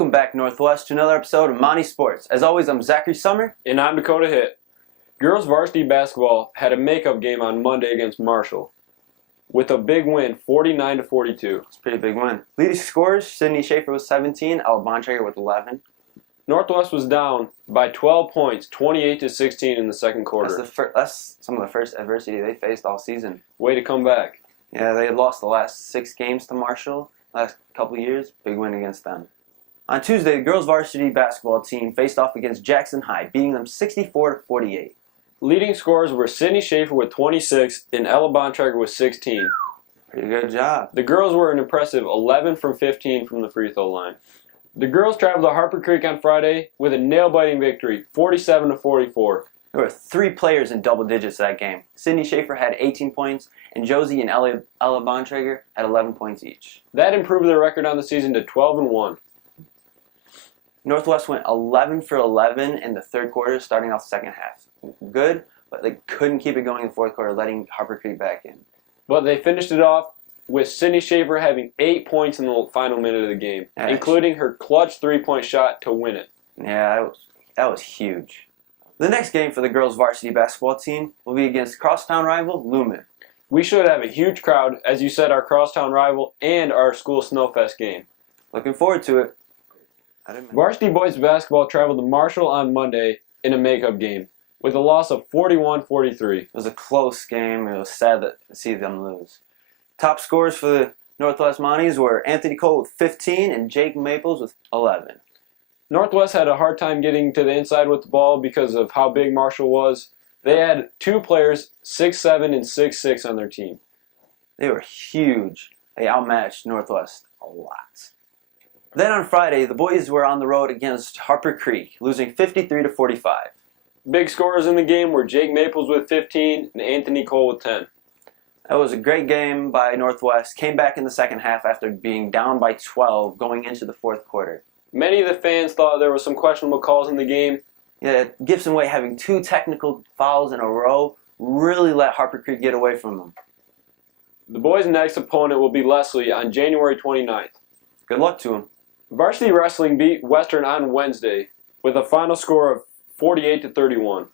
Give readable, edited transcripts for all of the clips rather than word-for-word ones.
Welcome back, Northwest, to another episode of Mountie Sports. As always, I'm Zachary Summer. And I'm Dakota Hitt. Girls varsity basketball had a makeup game on Monday against Marshall with a big win, 49-42. It's a pretty big win. Leading scorers, Sydney Schaefer with 17, Ella Bontrager with 11. Northwest was down by 12 points, 28-16 in the second quarter. That's some of the first adversity they faced all season. Way to come back. Yeah, they had lost the last 6 games to Marshall last couple of years. Big win against them. On Tuesday, the girls varsity basketball team faced off against Jackson High, beating them 64-48. Leading scorers were Sydney Schaefer with 26 and Ella Bontrager with 16. Pretty good job. The girls were an impressive 11 from 15 from the free throw line. The girls traveled to Harper Creek on Friday with a nail-biting victory, 47-44. There were 3 players in double digits that game. Sydney Schaefer had 18 points, and Josie and Ella Bontrager had 11 points each. That improved their record on the season to 12-1. Northwest went 11 for 11 in the third quarter, starting off the second half. Good, but they couldn't keep it going in the fourth quarter, letting Harper Creek back in. But they finished it off with Sydney Schaefer having 8 points in the final minute of the game, including her clutch 3-point shot to win it. Yeah, that was huge. The next game for the girls varsity basketball team will be against crosstown rival Lumen. We should have a huge crowd, as you said, our crosstown rival and our school snowfest game. Looking forward to it. Varsity boys basketball traveled to Marshall on Monday in a makeup game with a loss of 41-43. It was a close game. It was sad to see them lose. Top scorers for the Northwest Mounties were Anthony Cole with 15 and Jake Maples with 11. Northwest had a hard time getting to the inside with the ball because of how big Marshall was. They had 2 players, 6'7" and 6'6" on their team. They were huge. They outmatched Northwest a lot. Then on Friday, the boys were on the road against Harper Creek, losing 53-45. Big scorers in the game were Jake Maples with 15 and Anthony Cole with 10. That was a great game by Northwest. Came back in the second half after being down by 12 going into the fourth quarter. Many of the fans thought there were some questionable calls in the game. Yeah, Gibson Way having 2 technical fouls in a row really let Harper Creek get away from them. The boys' next opponent will be Leslie on January 29th. Good luck to them. Varsity Wrestling beat Western on Wednesday with a final score of 48-31.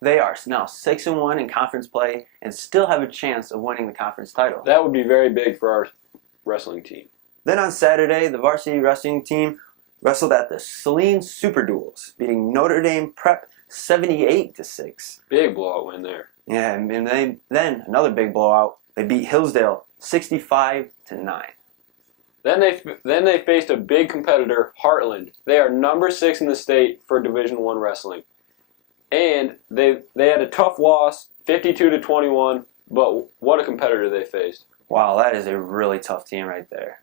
They are now 6-1 in conference play and still have a chance of winning the conference title. That would be very big for our wrestling team. Then on Saturday, the varsity wrestling team wrestled at the Saline Super Duels, beating Notre Dame Prep 78-6. Big blowout win there. Yeah, and then another big blowout. They beat Hillsdale 65-9. Then they faced a big competitor, Heartland. They are number 6 in the state for Division I wrestling. And they had a tough loss, 52-21, but what a competitor they faced. Wow, that is a really tough team right there.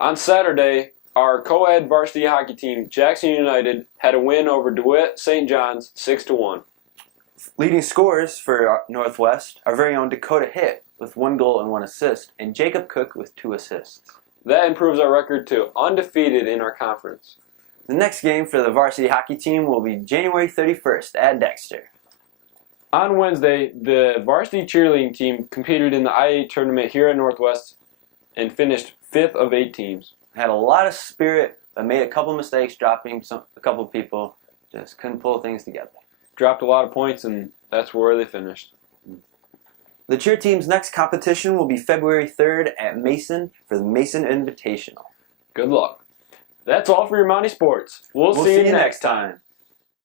On Saturday, our co-ed varsity hockey team, Jackson United, had a win over DeWitt St. John's 6-1. Leading scorers for Northwest, our very own Dakota Hitt with 1 goal and 1 assist, and Jacob Cook with 2 assists. That improves our record to undefeated in our conference. The next game for the varsity hockey team will be January 31st at Dexter. On Wednesday, the varsity cheerleading team competed in the IA tournament here at Northwest and finished 5th of 8 teams. Had a lot of spirit, but made a couple mistakes, dropping a couple people. Just couldn't pull things together. Dropped a lot of points, and that's where they finished. The cheer team's next competition will be February 3rd at Mason for the Mason Invitational. Good luck. That's all for your Mountie Sports. We'll see you next time.